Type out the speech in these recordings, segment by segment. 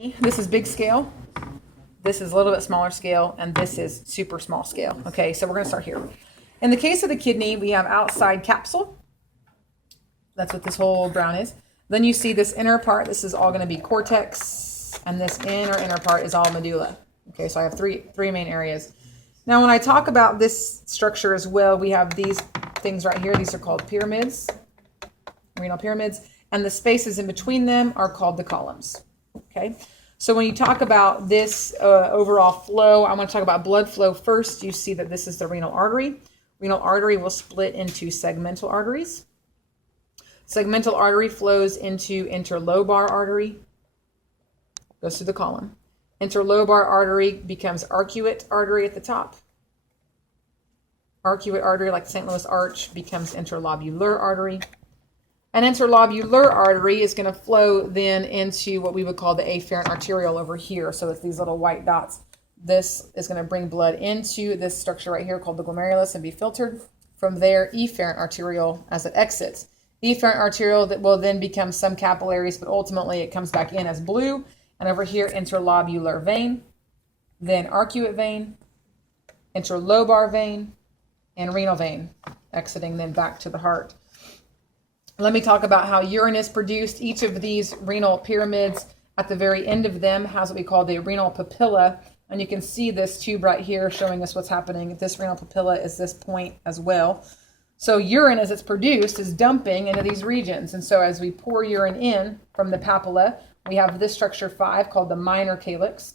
This is big scale. This is a little bit smaller scale, and this is super small scale. Okay, so we're going to start here. In the case of the kidney, we have outside capsule. That's what this whole brown is. Then you see this inner part. This is all going to be cortex, and this inner part is all medulla. Okay, so I have three main areas. Now, when I talk about this structure as well, we have these things right here. These are called pyramids, renal pyramids, and the spaces in between them are called the columns. Okay. So when you talk about this overall flow, I'm going to talk about blood flow first. You see that this is the renal artery. Renal artery will split into segmental arteries. Segmental artery flows into interlobar artery, goes through the column. Interlobar artery becomes arcuate artery at the top. Arcuate artery, like the St. Louis Arch, becomes interlobular artery. An interlobular artery is going to flow then into what we would call the afferent arteriole over here. So it's these little white dots. This is going to bring blood into this structure right here called the glomerulus and be filtered. From there, efferent arteriole as it exits. Efferent arteriole that will then become some capillaries, but ultimately it comes back in as blue. And over here, interlobular vein, then arcuate vein, interlobar vein, and renal vein, exiting then back to the heart. Let me talk about how urine is produced. Each of these renal pyramids, at the very end of them, has what we call the renal papilla. And you can see this tube right here showing us what's happening. This renal papilla is this point as well. So urine, as it's produced, is dumping into these regions. And so as we pour urine in from the papilla, we have this structure 5 called the minor calyx.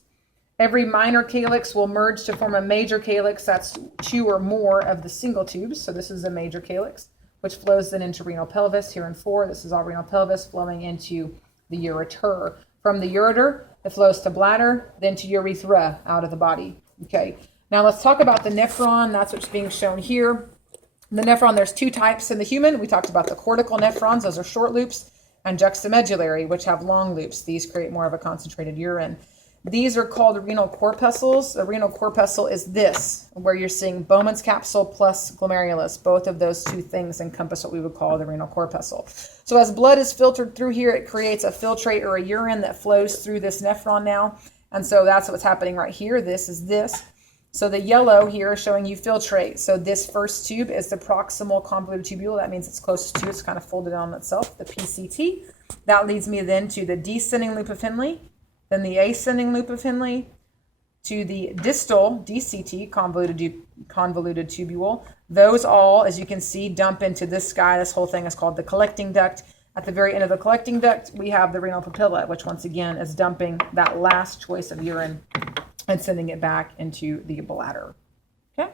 Every minor calyx will merge to form a major calyx. That's 2 or more of the single tubes. So this is a major calyx, which flows then into renal pelvis. Here in 4, this is all renal pelvis flowing into the ureter. From the ureter, it flows to bladder, then to urethra out of the body. Okay, now let's talk about the nephron. That's what's being shown here. The nephron, there's 2 types in the human. We talked about the cortical nephrons. Those are short loops, and juxtamedullary, which have long loops. These create more of a concentrated urine. These are called renal corpuscles. The renal corpuscle is this, where you're seeing Bowman's capsule plus glomerulus. Both of those 2 things encompass what we would call the renal corpuscle. So as blood is filtered through here, it creates a filtrate or a urine that flows through this nephron now. And so that's what's happening right here. This is this. So the yellow here is showing you filtrate. So this first tube is the proximal convoluted tubule. That means it's closest to, it's kind of folded on itself, the PCT. That leads me then to the descending loop of Henle, then the ascending loop of Henle, to the distal DCT, convoluted tubule. Those all, as you can see, dump into this guy. This whole thing is called the collecting duct. At the very end of the collecting duct, we have the renal papilla, which once again is dumping that last choice of urine and sending it back into the bladder. Okay?